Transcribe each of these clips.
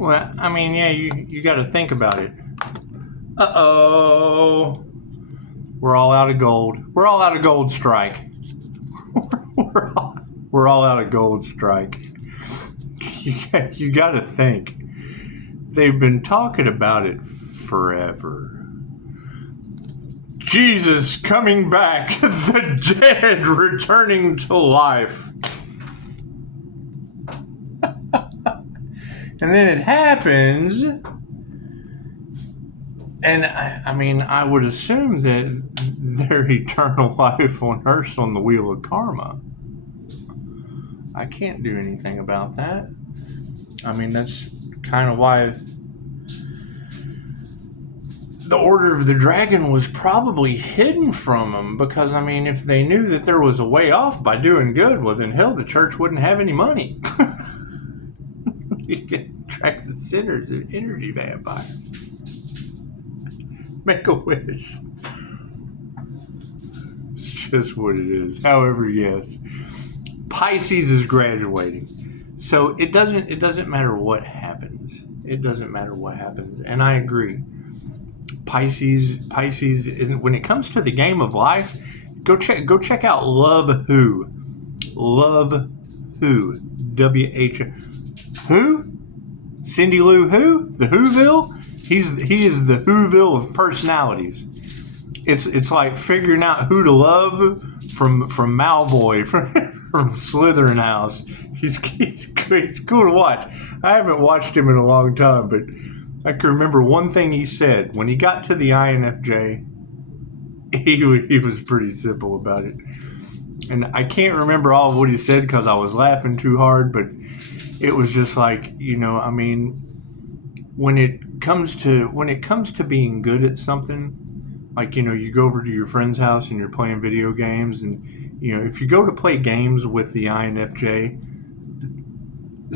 Well, I mean, yeah, you got to think about it. Uh-oh. We're all out of gold. We're all out of gold strike. we're all out of gold strike. You got to think. They've been talking about it forever. Jesus coming back, the dead returning to life. And then it happens, and I mean, I would assume that their eternal life on Earth's on the wheel of karma. I can't do anything about that. I mean, that's kind of why the Order of the Dragon was probably hidden from them, because, I mean, if they knew that there was a way off by doing good, well, then hell, the church wouldn't have any money. You can attract the sinners, an energy vampire. Make a wish. It's just what it is. However, yes. Pisces is graduating. So it doesn't matter what happens. It doesn't matter what happens. And I agree. Pisces isn't, when it comes to the game of life, go check out Love Who. Love Who. W-H. Who? Cindy Lou Who? The Whoville? He is the Whoville of personalities. It's like figuring out who to love from Malfoy from Slytherin House. He's cool to watch. I haven't watched him in a long time, but I can remember one thing he said when he got to the INFJ. He was pretty simple about it, and I can't remember all of what he said because I was laughing too hard. But it was just like, I mean, when it comes to being good at something, like, you go over to your friend's house and you're playing video games, and if you go to play games with the INFJ,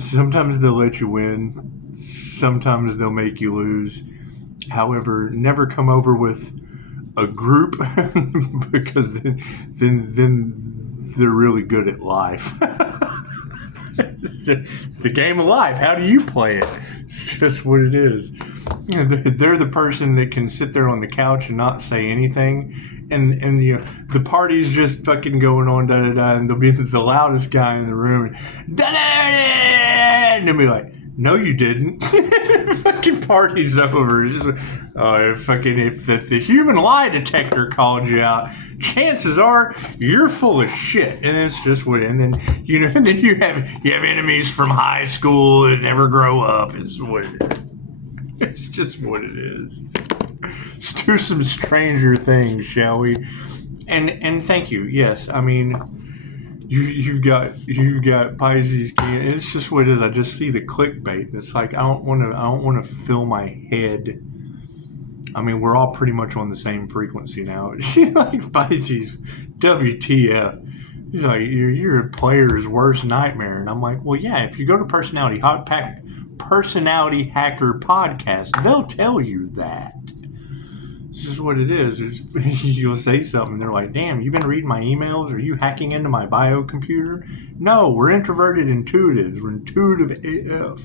sometimes they'll let you win, sometimes they'll make you lose. However, never come over with a group because then they're really good at life. It's the game of life. How do you play it? It's just what it is. They're the person that can sit there on the couch and not say anything, and the party's just fucking going on, da da da, and they'll be the loudest guy in the room, and they'll be like, "No, you didn't." Fucking party's over. It's just, if the human lie detector called you out, chances are you're full of shit. And it's just what. And then you have enemies from high school that never grow up. It's what it is. It's just what it is. Let's do some stranger things, shall we? And thank you. Yes, I mean, You've got Pisces. It's just what it is. I just see the clickbait. It's like I don't want to fill my head. I mean, we're all pretty much on the same frequency now. She's like, Pisces, WTF? He's like, you're a player's worst nightmare. And I'm like, well, yeah. If you go to Personality Hacker podcast, they'll tell you that. This is what it is. You'll say something, they're like, damn, you've been reading my emails? Are you hacking into my bio computer? No, we're introverted intuitives. We're intuitive AF.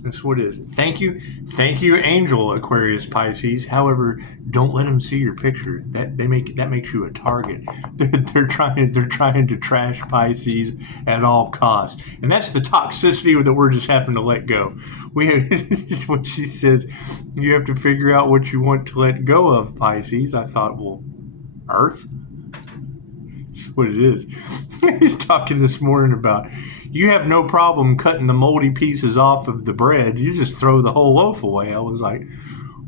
That's what it is. Thank you, Angel, Aquarius, Pisces. However, don't let them see your picture. That makes you a target. They're trying to trash Pisces at all costs, and that's the toxicity that we're just having to let go. When she says you have to figure out what you want to let go of, Pisces, I thought, well, Earth. That's what it is. He's talking this morning about, you have no problem cutting the moldy pieces off of the bread. You just throw the whole loaf away. I was like,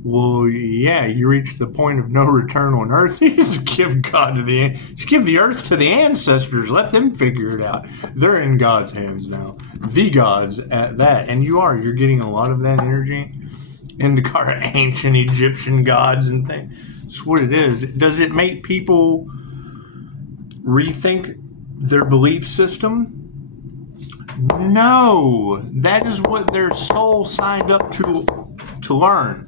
well, yeah, you reach the point of no return on Earth. You just give give the Earth to the ancestors. Let them figure it out. They're in God's hands now. The gods at that. And you're getting a lot of that energy in the ancient Egyptian gods and things. That's what it is. Does it make people rethink their belief system? No, that is what their soul signed up to learn.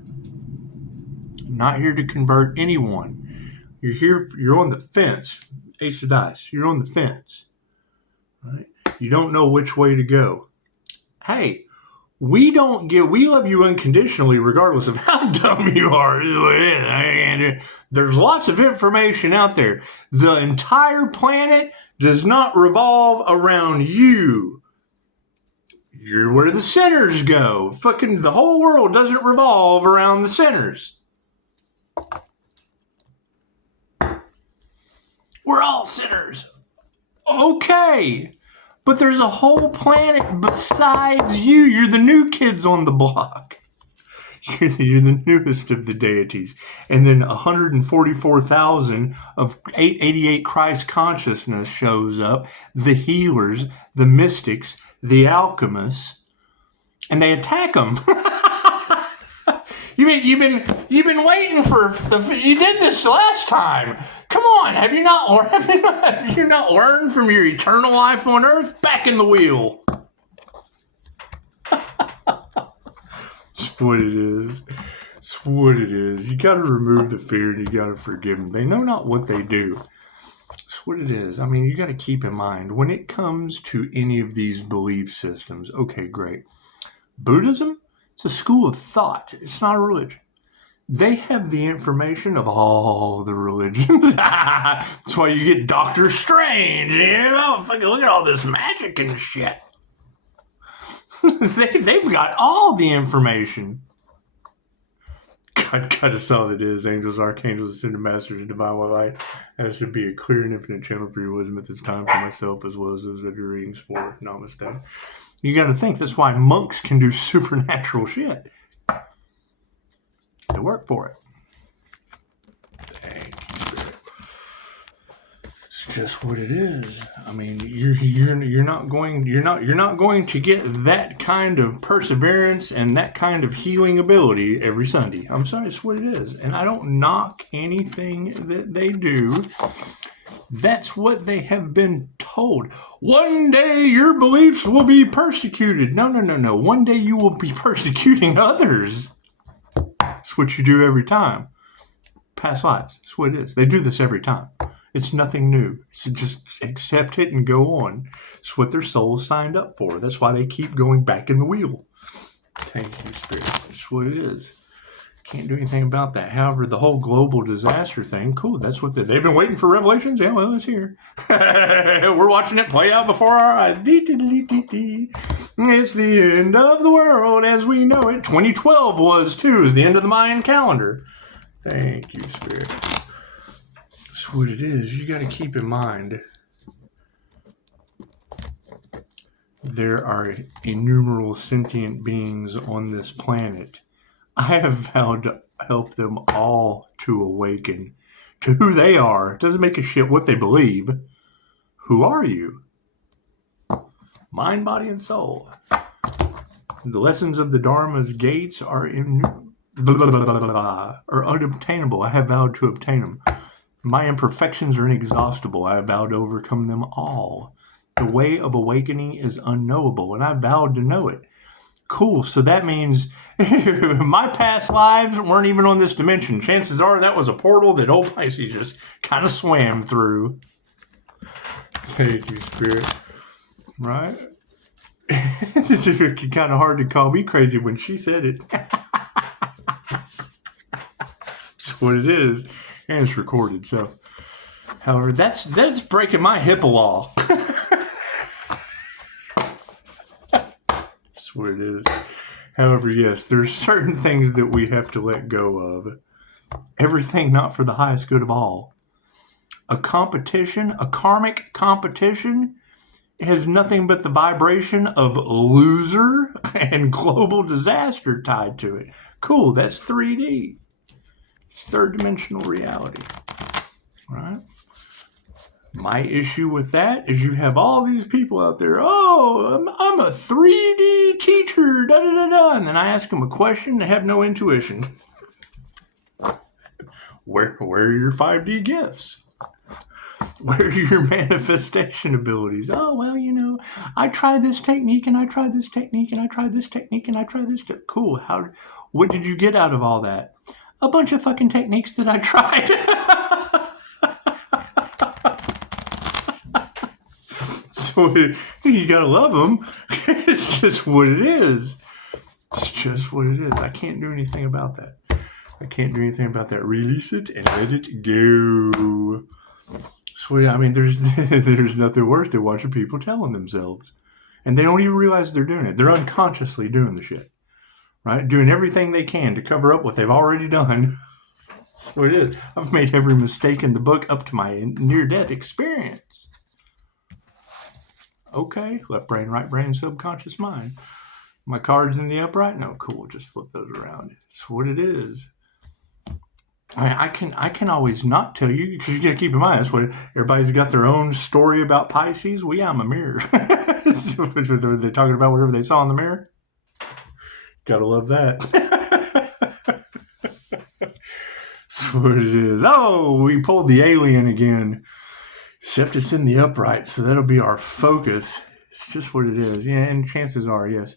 I'm not here to convert anyone. You're on the fence. Ace of dice. You're on the fence. Right? You don't know which way to go. Hey, We love you unconditionally regardless of how dumb you are. There's lots of information out there. The entire planet does not revolve around you. You're where the sinners go. Fucking the whole world doesn't revolve around the sinners. We're all sinners. Okay. But there's a whole planet besides you. You're the new kids on the block. You're the newest of the deities. And then 144,000 of 888 Christ consciousness shows up. The healers, the mystics, the alchemists. And they attack them. You've been waiting for you did this last time. Come on, have you not learned from your eternal life on Earth? Back in the wheel. That's what it is. That's what it is. You got to remove the fear and you got to forgive them. They know not what they do. That's what it is. I mean, you got to keep in mind when it comes to any of these belief systems. Okay, great. Buddhism. It's a school of thought. It's not a religion. They have the information of all the religions. That's why you get Doctor Strange. Fucking look at all this magic and shit. They've got all the information. God is all it is. Angels, archangels, ascended masters, and divine light. As should be a clear and infinite channel for your wisdom at this time for myself as well as those of your readings for Namaste. You got to think that's why monks can do supernatural shit. They work for it. Thank you, Spirit. It's just what it is. I mean, you're not going to get that kind of perseverance and that kind of healing ability every Sunday. I'm sorry, it's what it is. And I don't knock anything that they do. That's what they have been told. One day your beliefs will be persecuted. No. One day you will be persecuting others. That's what you do every time. Past lives. That's what it is. They do this every time. It's nothing new. So just accept it and go on. It's what their souls signed up for. That's why they keep going back in the wheel. Thank you, Spirit. That's what it is. Can't do anything about that. However, the whole global disaster thing, cool. That's what they've been waiting for revelations. Yeah, well, it's here. We're watching it play out before our eyes. It's the end of the world as we know it. 2012 was too. It's the end of the Mayan calendar. Thank you, Spirit. That's what it is. You got to keep in mind there are innumerable sentient beings on this planet. I have vowed to help them all to awaken to who they are. It doesn't make a shit what they believe. Who are you? Mind, body, and soul. The lessons of the Dharma's gates are unobtainable. I have vowed to obtain them. My imperfections are inexhaustible. I have vowed to overcome them all. The way of awakening is unknowable, and I vowed to know it. Cool. So that means my past lives weren't even on this dimension. Chances are that was a portal that old Pisces just kind of swam through. Thank you, Spirit. Right? It's kind of hard to call me crazy when she said it. That's what it is. And it's recorded. So, however, that's breaking my HIPAA law. That's what it is. However, yes, there's certain things that we have to let go of. Everything not for the highest good of all. A competition, a karmic competition, has nothing but the vibration of loser and global disaster tied to it. Cool, that's 3D. It's third dimensional reality. Right? My issue with that is you have all these people out there, I'm a 3D teacher, and then I ask them a question and they have no intuition. Where are your 5D gifts? Where are your manifestation abilities? Oh, well, I tried this technique and I tried this technique and I tried this technique and I tried this. Cool. What did you get out of all that? A bunch of fucking techniques that I tried. So you gotta love them. It's just what it is. It's just what it is. I can't do anything about that. Release it and let it go. So, I mean, there's nothing worse than watching people telling themselves. And they don't even realize they're doing it. They're unconsciously doing the shit. Right? Doing everything they can to cover up what they've already done. That's what it is. I've made every mistake in the book up to my near-death experience. Okay, left brain, right brain, subconscious mind. My cards in the upright? No, cool. Just flip those around. That's what it is. I can always not tell you, because you got to keep in mind, that's what everybody's got their own story about Pisces. I'm a mirror. So, they're talking about whatever they saw in the mirror. Gotta love that. That's what it is. Oh, we pulled the alien again. Except it's in the upright, so that'll be our focus. It's just what it is. Yeah, and chances are, yes,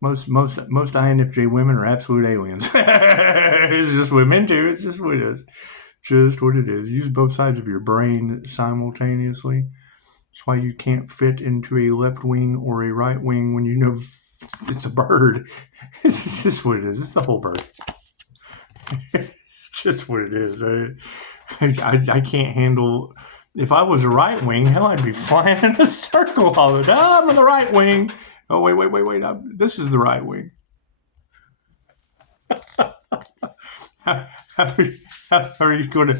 most INFJ women are absolute aliens. It's just women too. It's just what it is. Just what it is. Use both sides of your brain simultaneously. That's why you can't fit into a left wing or a right wing when you know it's a bird. It's just what it is. It's the whole bird. It's just what it is. I can't handle. If I was a right wing, hell, I'd be flying in a circle all the time. I'm on the right wing. Oh, wait. This is the right wing. How are you going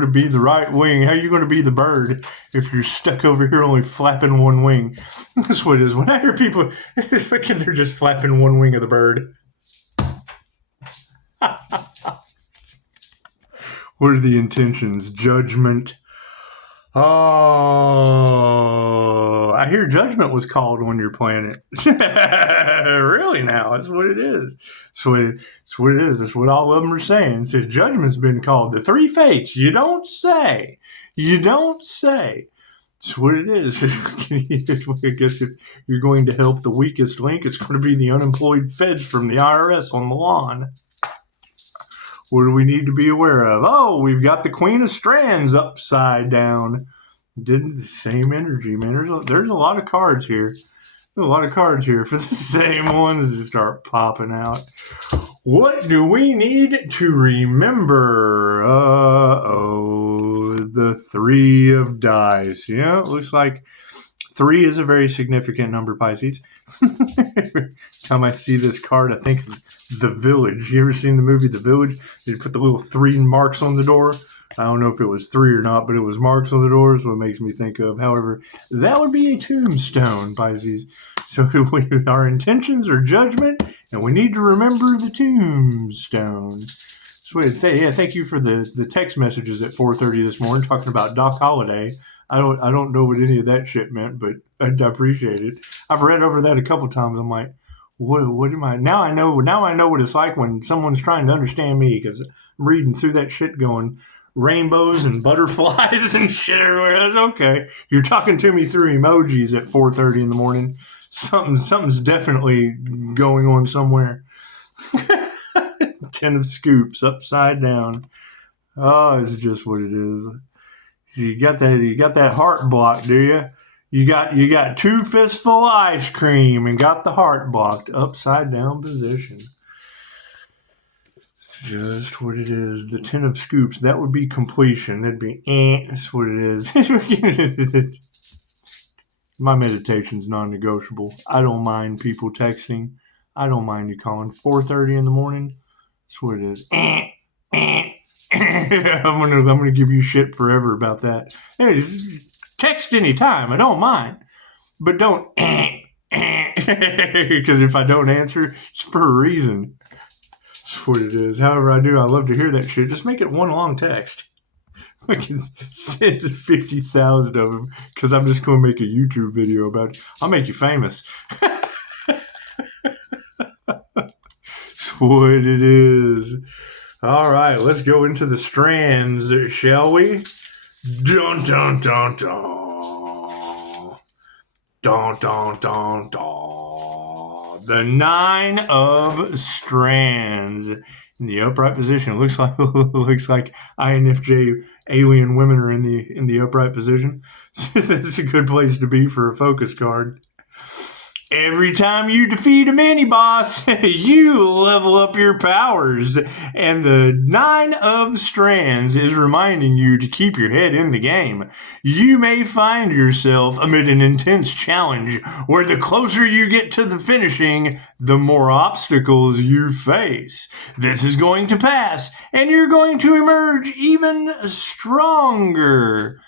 to be the right wing? How are you going to be the bird if you're stuck over here only flapping one wing? That's what it is. When I hear people, they're just flapping one wing of the bird. What are the intentions? Judgment. Oh, I hear Judgment was called on your planet. Really now? That's what it is. That's what it is. That's what all of them are saying. It says Judgment's been called. The three fates. You don't say. That's what it is. I guess if you're going to help the weakest link, it's going to be the unemployed feds from the IRS on the lawn. What do we need to be aware of? Oh, we've got the Queen of Strands upside down. Did the same energy, man. There's a lot of cards here. There's a lot of cards here for the same ones to start popping out. What do we need to remember? The Three of Dice. Yeah, it looks like 3 is a very significant number, Pisces. Every time I see this card, I think of The Village. You ever seen the movie The Village? They put the little 3 marks on the door. I don't know if it was 3 or not, but it was marks on the door, so it makes me think of. However, that would be a tombstone, Pisces. So our intentions are judgment, and we need to remember the tombstone. Sweet. Thank you for the text messages at 4:30 this morning talking about Doc Holliday. I don't know what any of that shit meant, but I appreciate it. I've read over that a couple times. I'm like, what am I? Now I know what it's like when someone's trying to understand me, because I'm reading through that shit going rainbows and butterflies and shit everywhere. That's okay. You're talking to me through emojis at 4:30 in the morning. Something's definitely going on somewhere. 10 of scoops upside down. Oh, it's just what it is. You got that heart block, do you? You got 2 fistful of ice cream and got the heart blocked, upside down position. Just what it is. The 10 of scoops, that would be completion. That'd be that's what it is. My meditation's non-negotiable. I don't mind people texting. I don't mind you calling. 4:30 in the morning. That's what it is. I'm gonna give you shit forever about that. Hey, text anytime. I don't mind, but don't because if I don't answer, it's for a reason. That's what it is. However, I love to hear that shit. Just make it one long text. I can send 50,000 of them because I'm just going to make a YouTube video about it. I'll make you famous. That's what it is. All right, let's go into the strands, shall we? Dun, dun, dun, dun. Dun, dun, dun, dun. The 9 of strands. In the upright position. It looks like INFJ alien women are in the upright position. So that's a good place to be for a focus card. Every time you defeat a mini-boss, you level up your powers. And the 9 of Strands is reminding you to keep your head in the game. You may find yourself amid an intense challenge where the closer you get to the finishing, the more obstacles you face. This is going to pass, and you're going to emerge even stronger.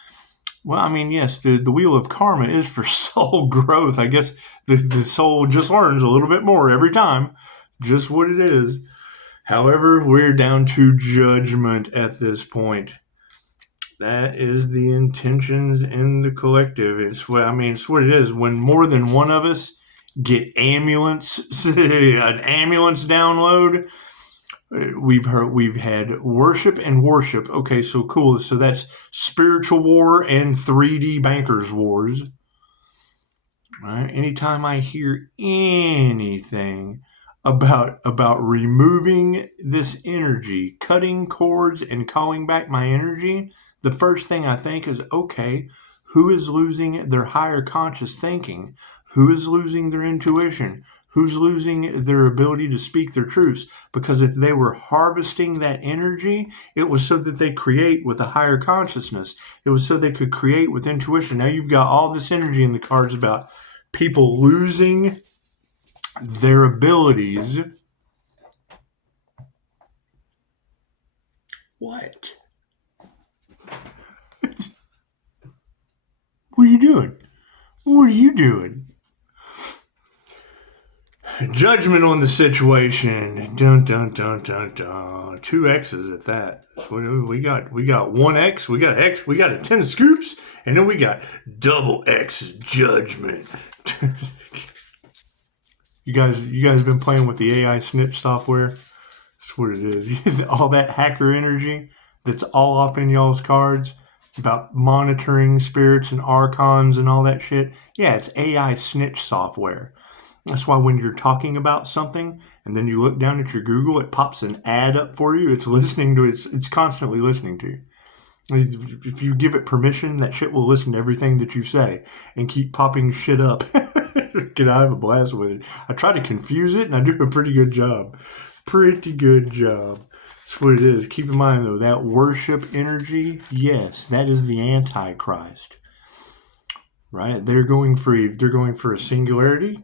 Well, I mean, yes, the wheel of karma is for soul growth. I guess the soul just learns a little bit more every time, just what it is. However, we're down to judgment at this point. That is the intentions in the collective. It's what it is. When more than one of us get an ambulance download, we've had worship and worship. Okay, so cool. So that's spiritual war and 3D bankers wars. All right. Anytime I hear anything about removing this energy, cutting cords and calling back my energy, the first thing I think is, okay, who is losing their higher conscious thinking? Who is losing their intuition? Who's losing their ability to speak their truths? Because if they were harvesting that energy, it was so that they create with a higher consciousness. It was so they could create with intuition. Now you've got all this energy in the cards about people losing their abilities. What? What are you doing? What are you doing? Judgment on the situation. Dun dun dun dun dun. 2 X's at that. We got 1 X. We got X. We got a 10 of scoops, and then we got double X judgment. You guys been playing with the AI snitch software? That's what it is. All that hacker energy that's all off in y'all's cards about monitoring spirits and archons and all that shit. Yeah, it's AI snitch software. That's why when you're talking about something and then you look down at your Google, it pops an ad up for you. It's listening to it. It's constantly listening to you. If you give it permission, that shit will listen to everything that you say and keep popping shit up. I have a blast with it. I try to confuse it, and I do a pretty good job. Pretty good job. That's what it is. Keep in mind, though, that worship energy, yes, that is the Antichrist. Right? They're going for a singularity.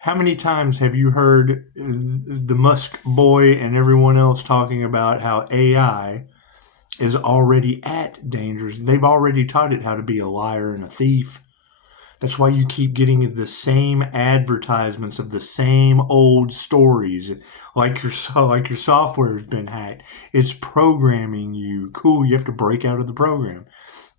How many times have you heard the Musk boy and everyone else talking about how AI is already at dangers? They've already taught it how to be a liar and a thief. That's why you keep getting the same advertisements of the same old stories, like your software has been hacked. It's programming you. Cool, you have to break out of the program.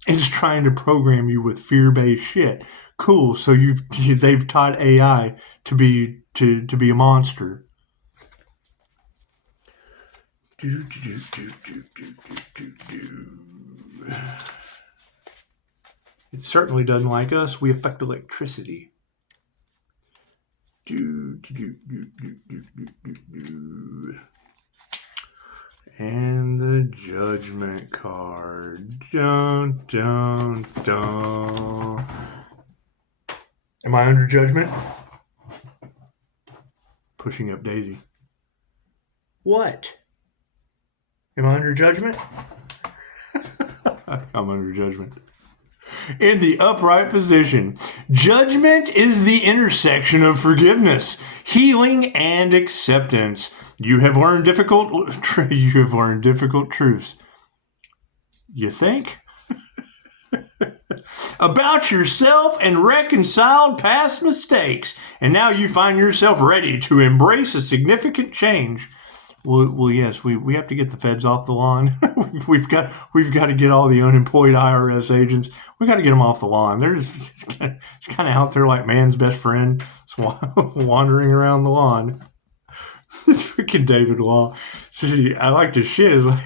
It's trying to program you with fear-based shit. Cool, so they've taught AI to be a monster. It certainly doesn't like us. We affect electricity. And the judgment card. Dun, dun, dun. Am I under judgment? Pushing up Daisy. What? Am I under judgment? I'm under judgment. In the upright position, judgment is the intersection of forgiveness, healing, and acceptance. You have learned difficult truths. You think? About yourself and reconciled past mistakes. And now you find yourself ready to embrace a significant change. Well, yes, we have to get the feds off the lawn. we've got to get all the unemployed IRS agents. We got to get them off the lawn. They're just it's kind of out there like man's best friend, wandering around the lawn. This freaking David Law. See, I like to shit. Is like,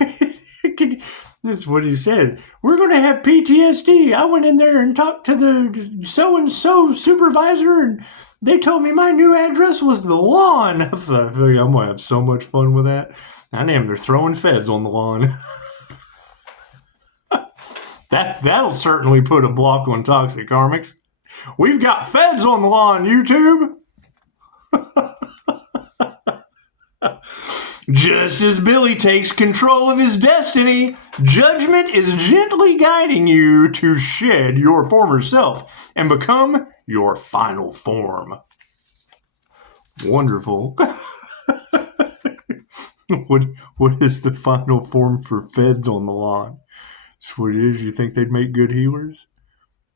this is what he said. We're going to have PTSD. I went in there and talked to the so-and-so supervisor, and they told me my new address was the lawn. I thought, I'm going to have so much fun with that. They're throwing feds on the lawn. That'll certainly put a block on toxic karmics. We've got feds on the lawn, YouTube. Just as Billy takes control of his destiny, Judgement is gently guiding you to shed your former self and become your final form. Wonderful. What is the final form for feds on the lawn? That's what it is. You think they'd make good healers?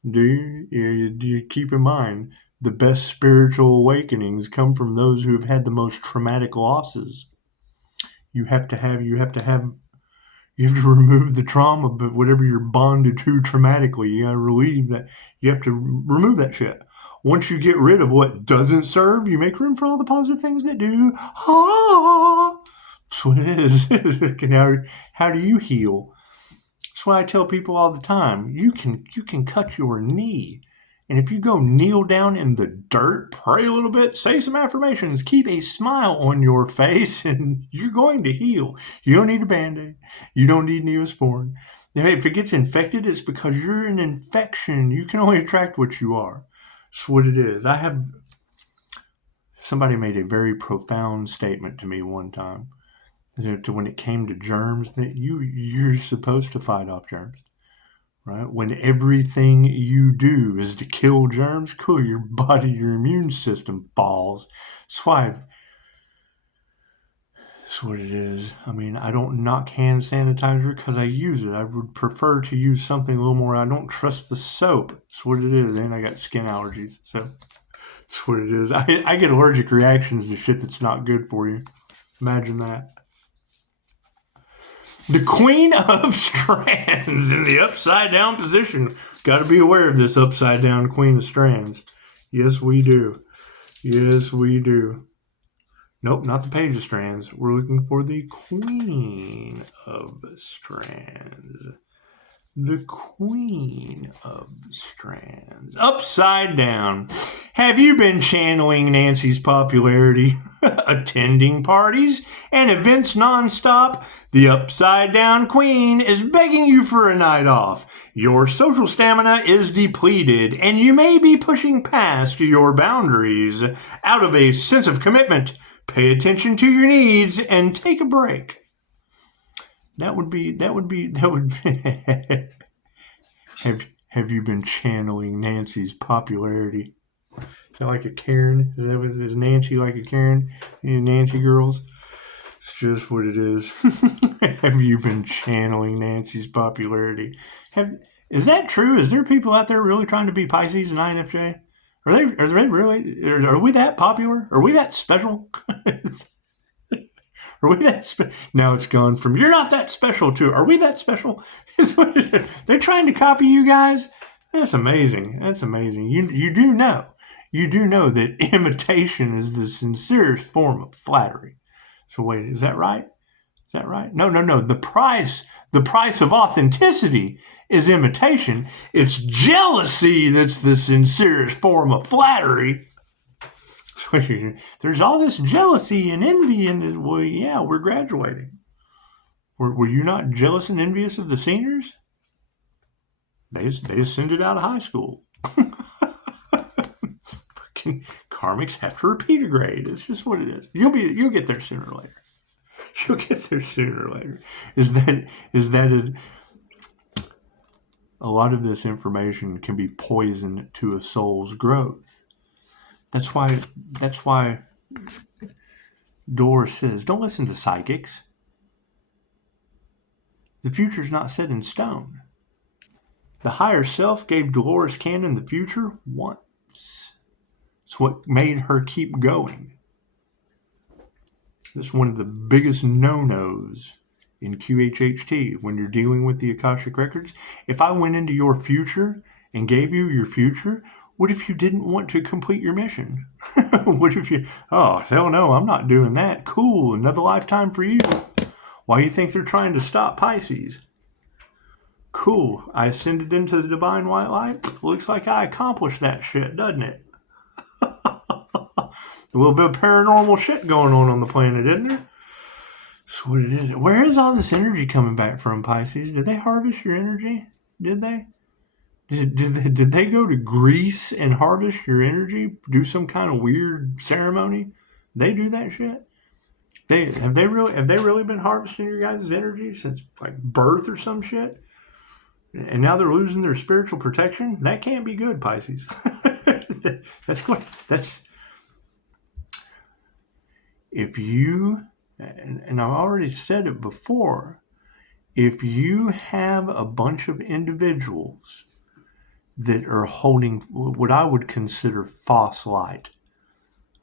Do you? Do you keep in mind the best spiritual awakenings come from those who have had the most traumatic losses? You have to remove the trauma, but whatever you're bonded to traumatically, you gotta relieve that. You have to remove that shit. Once you get rid of what doesn't serve, you make room for all the positive things that do. That's what it is. How do you heal? That's why I tell people all the time, you can cut your knee. And if you go kneel down in the dirt, pray a little bit, say some affirmations, keep a smile on your face, and you're going to heal. You don't need a Band-Aid. You don't need Neosporin. If it gets infected, it's because you're an infection. You can only attract what you are. That's what it is. Somebody made a very profound statement to me one time. When it came to germs, that you're supposed to fight off germs. Right? When everything you do is to kill germs, cool, your body, your immune system falls. That's what it is. I mean, I don't knock hand sanitizer because I use it. I would prefer to use something a little more. I don't trust the soap. That's what it is. And I got skin allergies. So that's what it is. I get allergic reactions to shit that's not good for you. Imagine that. The Queen of Strands in the upside down position. Got to be aware of this upside down Queen of Strands. Yes, we do. Yes, we do. Nope, not the Page of Strands. We're looking for the Queen of Strands. The Queen of Strands. Upside down. Have you been channeling Nancy's popularity? Attending parties and events nonstop? The Upside Down Queen is begging you for a night off. Your social stamina is depleted, and you may be pushing past your boundaries out of a sense of commitment. Pay attention to your needs and take a break. That would be. Have you been channeling Nancy's popularity? Is that like a Karen? Is Nancy like a Karen? Nancy girls? It's just what it is. Have you been channeling Nancy's popularity? Is that true? Is there people out there really trying to be Pisces and INFJ? Are they really? Are we that popular? Are we that special? Are we that now it's gone from you're not that special to are we that special? They're trying to copy you guys. That's amazing. That's amazing. You do know that imitation is the sincerest form of flattery. So wait, is that right? Is that right? No. The price of authenticity is imitation. It's jealousy that's the sincerest form of flattery. There's all this jealousy and envy in this. Well, yeah, we're graduating. Were you not jealous and envious of the seniors? They ascended out of high school. Karmics have to repeat a grade. It's just what it is. You'll get there sooner or later. You'll get there sooner or later. Is a lot of this information can be poison to a soul's growth. That's why Dolores says, don't listen to psychics. The future's not set in stone. The higher self gave Dolores Cannon the future once. It's what made her keep going. That's one of the biggest no-nos in QHHT when you're dealing with the Akashic Records. If I went into your future and gave you your future, what if you didn't want to complete your mission? What if oh, hell no, I'm not doing that. Cool, another lifetime for you. Why do you think they're trying to stop Pisces? Cool, I ascended into the divine white light. Looks like I accomplished that shit, doesn't it? A little bit of paranormal shit going on the planet, isn't there? That's what it is. Where is all this energy coming back from, Pisces? Did they harvest your energy? Did they? Did they go to Greece and harvest your energy? Do some kind of weird ceremony? They do that shit? Have they really been harvesting your guys' energy since like birth or some shit? And now they're losing their spiritual protection? That can't be good, Pisces. That's if you, and I've already said it before, if you have a bunch of individuals that are holding what I would consider false light,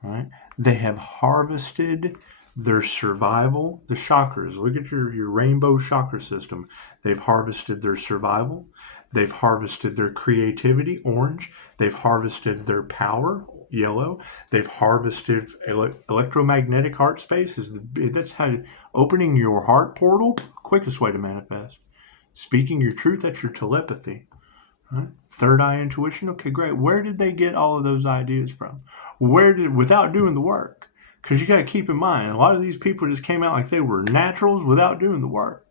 right? They have harvested their survival, the chakras. Look at your rainbow chakra system. They've harvested their survival. They've harvested their creativity, orange. They've harvested their power, yellow. They've harvested electromagnetic heart space. That's how opening your heart portal, quickest way to manifest. Speaking your truth, that's your telepathy. Right? Third eye intuition. Okay, great. Where did they get all of those ideas from? Without doing the work? Because you got to keep in mind, a lot of these people just came out like they were naturals without doing the work.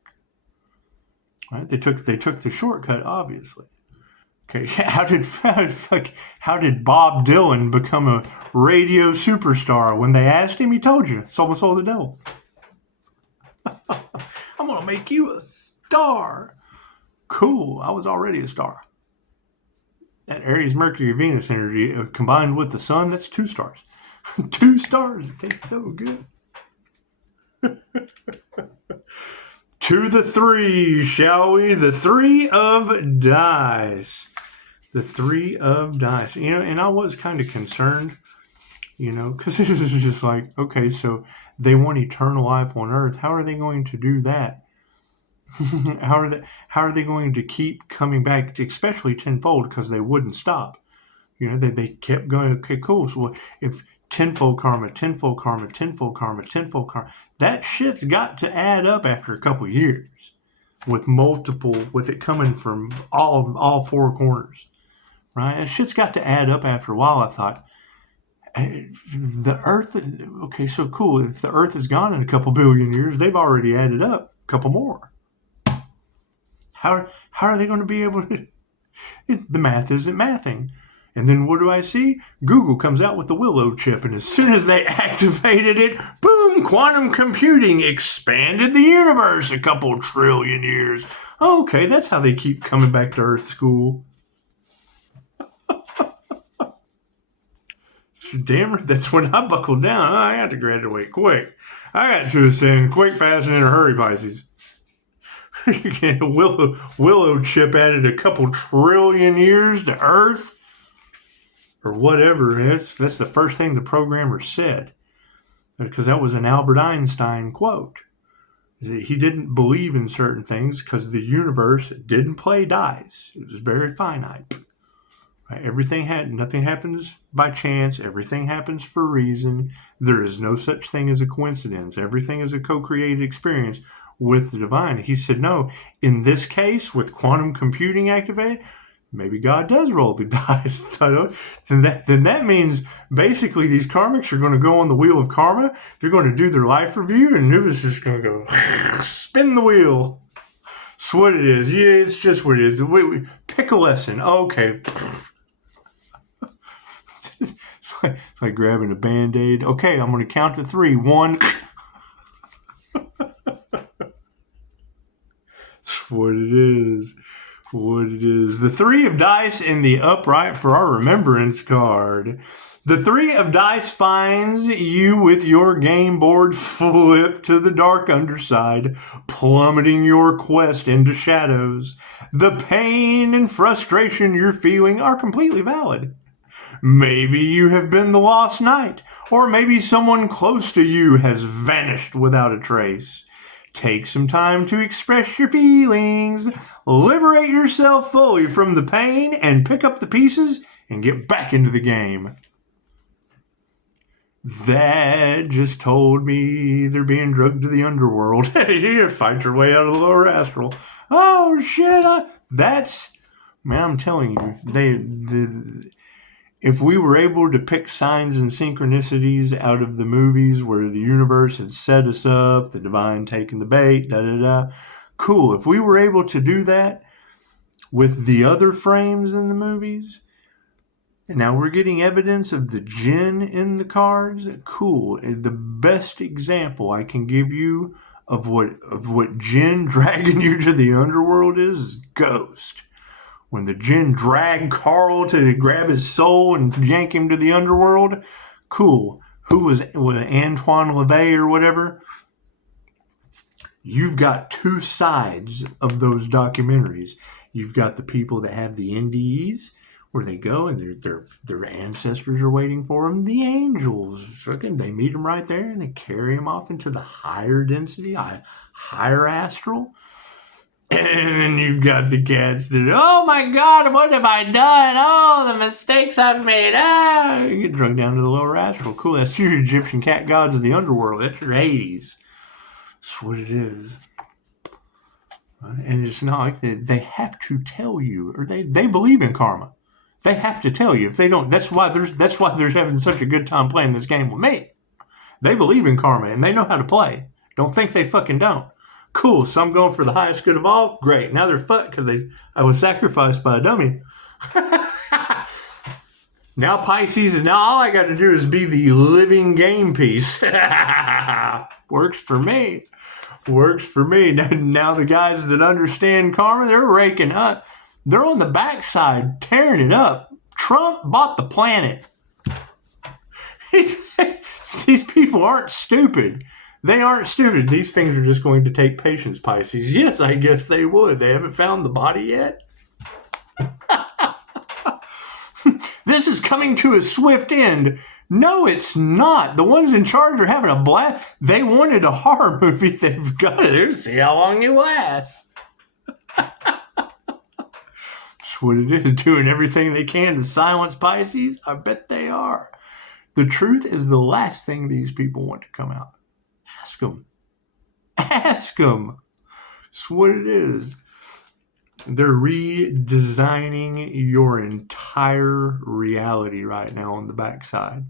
Right? They took the shortcut, obviously. Okay, how did Bob Dylan become a radio superstar? When they asked him, he told you, "Soul and soul of the devil." I'm gonna make you a star. Cool. I was already a star. That Aries, Mercury, Venus energy combined with the sun, that's 2 stars. 2 stars. It tastes so good. To the 3, shall we? The 3 of dice. The 3 of dice. And I was kind of concerned, because it was just like, okay, so they want eternal life on Earth. How are they going to do that? How are they going to keep coming back, especially tenfold, because they wouldn't stop. They kept going. Okay, cool. So if tenfold karma, tenfold karma, tenfold karma, tenfold karma, that shit's got to add up after a couple of years, with it coming from all 4 corners, right? That shit's got to add up after a while. I thought, the Earth. Okay, so cool. If the Earth is gone in a couple billion years, they've already added up a couple more. How are they going to be able to? The math isn't mathing. And then what do I see? Google comes out with the Willow chip, and as soon as they activated it, boom, quantum computing expanded the universe a couple trillion years. Okay, that's how they keep coming back to Earth school. Damn it, that's when I buckled down. I had to graduate quick. I got to ascend quick, fast, and in a hurry, Pisces. Willow chip added a couple trillion years to Earth, or whatever. That's the first thing the programmer said, because that was an Albert Einstein quote. He didn't believe in certain things because the universe didn't play dice. It was very finite. Right? Nothing happens by chance. Everything happens for a reason. There is no such thing as a coincidence. Everything is a co-created experience with the divine. He said, no, in this case, with quantum computing activated, maybe God does roll the dice. Then that means basically these karmics are going to go on the wheel of karma. They're going to do their life review, and Nuva's just going to go spin the wheel. It's what it is. Yeah, it's just what it is. Pick a lesson. Okay. It's like grabbing a Band-Aid. Okay, I'm going to count to 3. 1. It's what it is. What it is. The 3 of dice in the upright for our remembrance card. The 3 of dice finds you with your game board flipped to the dark underside, plummeting your quest into shadows. The pain and frustration you're feeling are completely valid. Maybe you have been the lost knight, or maybe someone close to you has vanished without a trace. Take some time to express your feelings, liberate yourself fully from the pain, and pick up the pieces and get back into the game. That just told me they're being drugged to the underworld. You fight your way out of the lower astral. Oh shit! Man, I'm telling you, if we were able to pick signs and synchronicities out of the movies where the universe had set us up, the divine taking the bait, cool. If we were able to do that, with the other frames in the movies. And now we're getting evidence of the jinn in the cards. Cool. The best example I can give you of what jinn dragging you to the underworld is Ghost. When the jinn dragged Carl to grab his soul and yank him to the underworld, cool. Who was Antoine LaVey or whatever? You've got two sides of those documentaries. You've got the people that have the NDEs, where they go and their ancestors are waiting for them. The angels, they meet them right there and they carry them off into the higher density, higher astral. And you've got the cats that, oh my God, what have I done? Oh, the mistakes I've made. You get drugged down to the lower astral. Cool, that's your Egyptian cat gods of the underworld. That's your Hades. That's what it is. And it's not like they have to tell you, or they believe in karma. They have to tell you. If they don't, that's why they're having such a good time playing this game with me. They believe in karma and they know how to play. Don't think they fucking don't. Cool, so I'm going for the highest good of all. Great. Now they're fucked because I was sacrificed by a dummy. Now Pisces, now all I got to do is be the living game piece. Works for me. Works for me. Now the guys that understand karma, they're raking up. They're on the backside, tearing it up. Trump bought the planet. These people aren't stupid. They aren't stupid. These things are just going to take patience, Pisces. Yes, I guess they would. They haven't found the body yet. This is coming to a swift end. No, it's not. The ones in charge are having a blast. They wanted a horror movie. They've got it. See how long it lasts. That's what it is. Doing everything they can to silence Pisces. I bet they are. The truth is the last thing these people want to come out. Ask them. Ask them. That's what it is. They're redesigning your entire reality right now on the backside.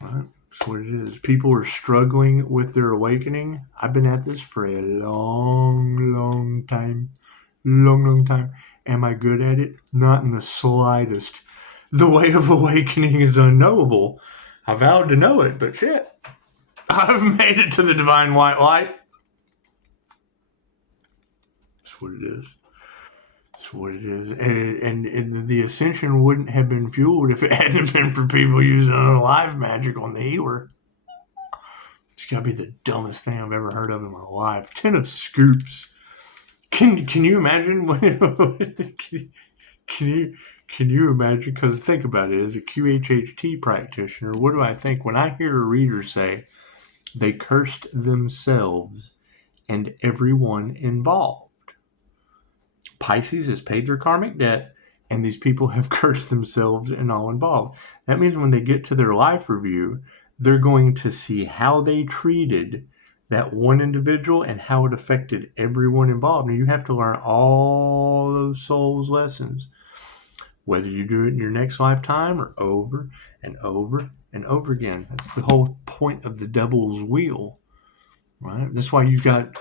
Right? That's what it is. People are struggling with their awakening. I've been at this for a long time. Long time. Am I good at it? Not in the slightest. The way of awakening is unknowable. I vowed to know it, but shit. I've made it to the divine white light. That's what it is. That's what it is. And the ascension wouldn't have been fueled if it hadn't been for people using alive magic on the healer. It's got to be the dumbest thing I've ever heard of in my life. 10 of scoops. Can you imagine? Can you imagine? Because think about it. As a QHHT practitioner, what do I think when I hear a reader say they cursed themselves and everyone involved? Pisces has paid their karmic debt, and these people have cursed themselves and all involved. That means when they get to their life review, they're going to see how they treated that one individual and how it affected everyone involved. And you have to learn all those souls lessons, whether you do it in your next lifetime or over and over and over again. That's the whole point of the devil's wheel, right? That's why you got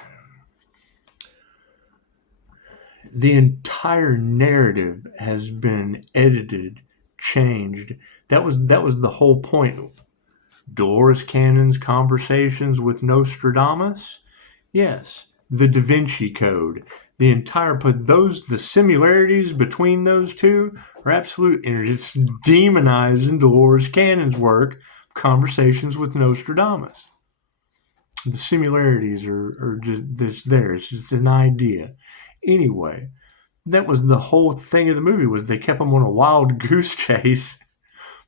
the entire narrative has been edited, changed. That was the whole point. Dolores Cannon's conversations with Nostradamus, yes. The Da Vinci Code, the entire the similarities between those two are absolute, and it's demonizing Dolores Cannon's work, Conversations with Nostradamus. The similarities are just there. It's just an idea. Anyway, that was the whole thing of the movie, was they kept them on a wild goose chase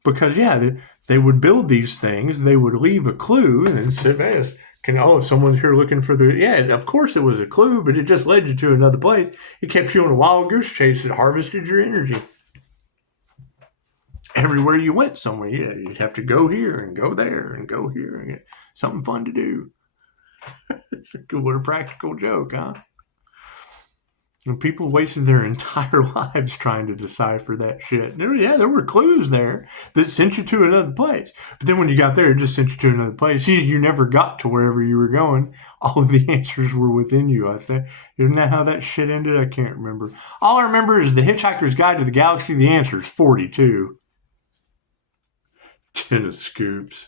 because, yeah, they would build these things. They would leave a clue and then say, someone's here looking for of course it was a clue, but it just led you to another place. It kept you on a wild goose chase. It harvested your energy. Everywhere you went somewhere, you'd have to go here and go there and go here and get something fun to do. What a practical joke, huh? And people wasted their entire lives trying to decipher that shit. There were clues there that sent you to another place. But then when you got there, it just sent you to another place. You never got to wherever you were going. All of the answers were within you, I think. Isn't that how that shit ended? I can't remember. All I remember is The Hitchhiker's Guide to the Galaxy. The answer is 42. 10 of scoops.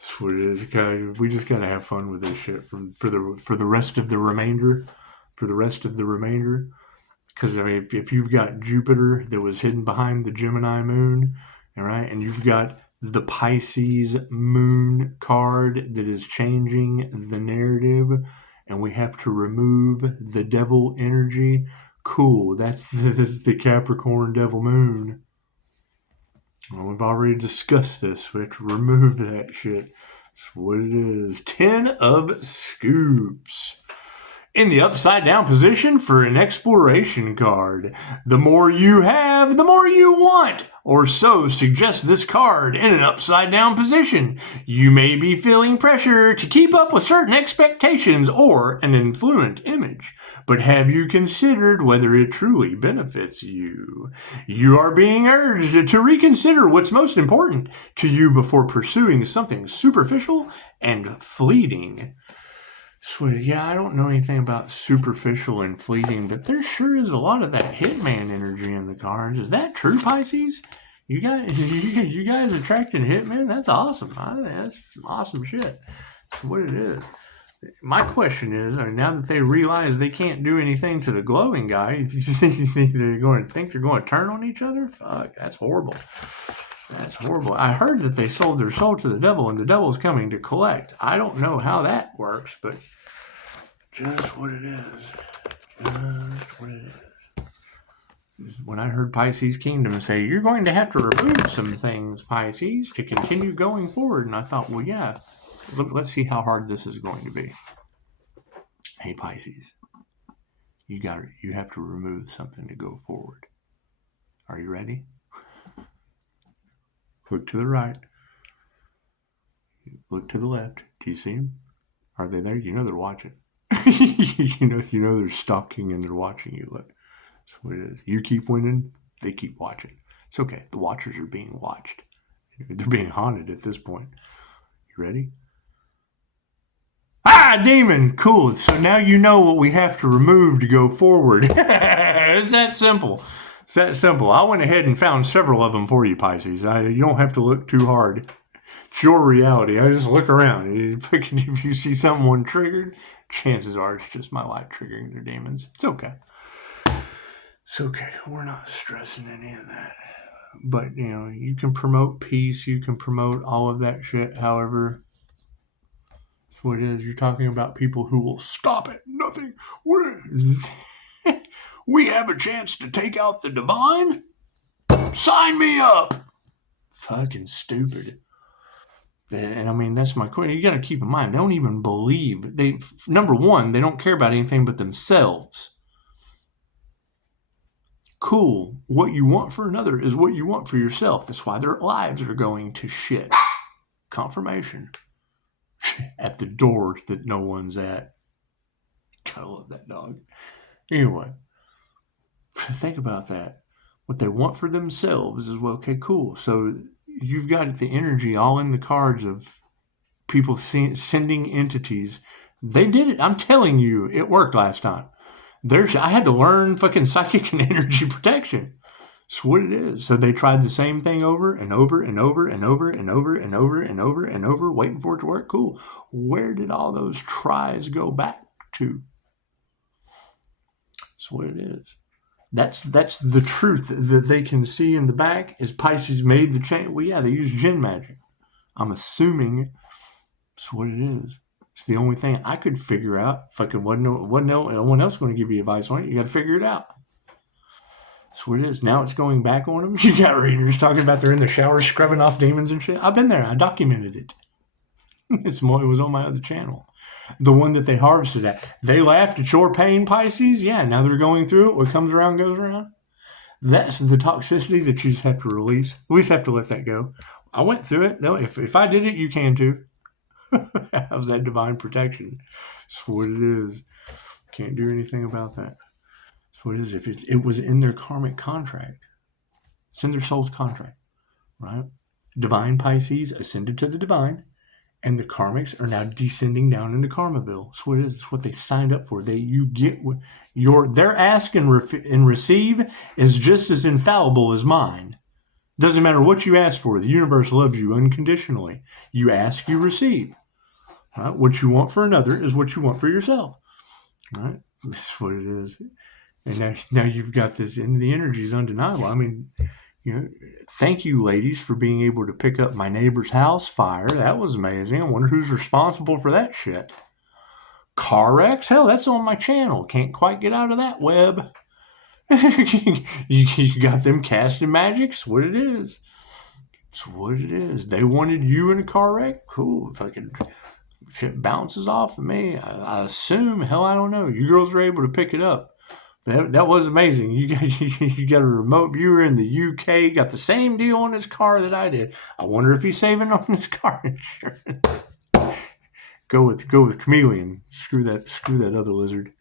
That's what it is, guys. We just gotta have fun with this shit for the rest of the remainder. For the rest of the remainder, because I mean, if you've got Jupiter that was hidden behind the Gemini moon, all right, and you've got the Pisces moon card that is changing the narrative, and we have to remove the devil energy. Cool, this is the Capricorn devil moon. Well, we've already discussed this. We have to remove that shit. That's what it is. 10 of scoops. In the upside down position for an exploration card. The more you have, the more you want, or so suggests this card in an upside down position. You may be feeling pressure to keep up with certain expectations or an influent image, but have you considered whether it truly benefits you? You are being urged to reconsider what's most important to you before pursuing something superficial and fleeting. Sweet. Yeah, I don't know anything about superficial and fleeting, but there sure is a lot of that hitman energy in the cards. Is that true, Pisces? You guys attracting hitmen? That's awesome. That's awesome shit. That's what it is. My question is, now that they realize they can't do anything to the glowing guy, you think they're going to turn on each other? Fuck, that's horrible. That's horrible. I heard that they sold their soul to the devil, and the devil's coming to collect. I don't know how that works, but just what it is. Just what it is. When I heard Pisces Kingdom say, you're going to have to remove some things, Pisces, to continue going forward. And I thought, well, yeah, let's see how hard this is going to be. Hey, Pisces, you have to remove something to go forward. Are you ready? Look to the right. Look to the left. Do you see them? Are they there? You know they're watching. you know they're stalking and they're watching you. Look. That's what it is. You keep winning, they keep watching. It's okay. The watchers are being watched. They're being haunted at this point. You ready? Ah, demon! Cool. So now you know what we have to remove to go forward. It's that simple. It's that simple. I went ahead and found several of them for you, Pisces. You don't have to look too hard. It's your reality. I just look around. If you see someone triggered, chances are it's just my light triggering their demons. It's okay. It's okay. We're not stressing any of that. But, you can promote peace. You can promote all of that shit. However, that's what it is. You're talking about people who will stop at nothing. We have a chance to take out the divine? Sign me up! Fucking stupid. And that's my question. You got to keep in mind, they don't even believe. Number one, they don't care about anything but themselves. Cool. What you want for another is what you want for yourself. That's why their lives are going to shit. Confirmation. At the door that no one's at. I love that dog. Anyway. Think about that. What they want for themselves is, well, okay, cool. So you've got the energy all in the cards of people sending entities. They did it. I'm telling you, it worked last time. I had to learn fucking psychic and energy protection. That's what it is. So they tried the same thing over and over and over and over and over and over and over and over, waiting for it to work. Cool. Where did all those tries go back to? That's what it is. That's the truth that they can see in the back. Is Pisces made the change? Well, yeah, they use Jinn magic. I'm assuming that's what it is. It's the only thing I could figure out. Fucking wasn't no one else going to give you advice on it. You got to figure it out. That's what it is. Now it's going back on them. You got readers talking about they're in the shower scrubbing off demons and shit. I've been there. I documented it. It was on my other channel. The one that they harvested at. They laughed at your pain, Pisces. Yeah, now they're going through it. What comes around goes around. That's the toxicity that you just have to release. We just have to let that go. I went through it. No, if I did it, you can too. How's that divine protection? That's what it is. Can't do anything about that. That's what it is. If it was in their karmic contract, it's in their soul's contract, right? Divine Pisces ascended to the divine, and the karmics are now descending down into Karmicville. That's what it is. That's what they signed up for. You get their ask and receive is just as infallible as mine. Doesn't matter what you ask for. The universe loves you unconditionally. You ask, you receive. Right? What you want for another is what you want for yourself. Right? That's what it is. And now you've got this, and the energy is undeniable. I mean, thank you, ladies, for being able to pick up my neighbor's house fire. That was amazing. I wonder who's responsible for that shit. Car wrecks? Hell, that's on my channel. Can't quite get out of that web. you got them casting magic. It's what it is. It's what it is. They wanted you in a car wreck? Cool. Fucking shit bounces off of me. I assume. Hell, I don't know. You girls were able to pick it up. That was amazing. You got a remote viewer in the UK. Got the same deal on his car that I did. I wonder if he's saving on his car insurance. Go with Chameleon. Screw that other lizard.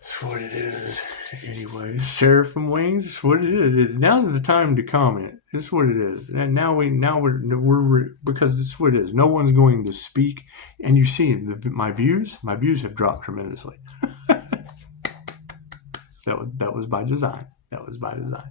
That's what it is. Anyway, Seraphim Wings. That's what it is. Now's the time to comment. This is what it is. And now we're because this is what it is. No one's going to speak. And you see my views have dropped tremendously. That was by design. That was by design.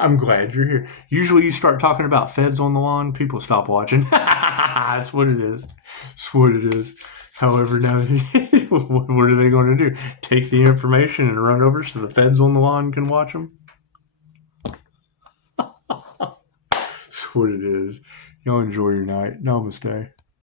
I'm glad you're here. Usually you start talking about feds on the lawn, people stop watching. That's what it is. That's what it is. However, now, what are they going to do? Take the information and run over so the feds on the lawn can watch them? That's what it is. Y'all enjoy your night. Namaste.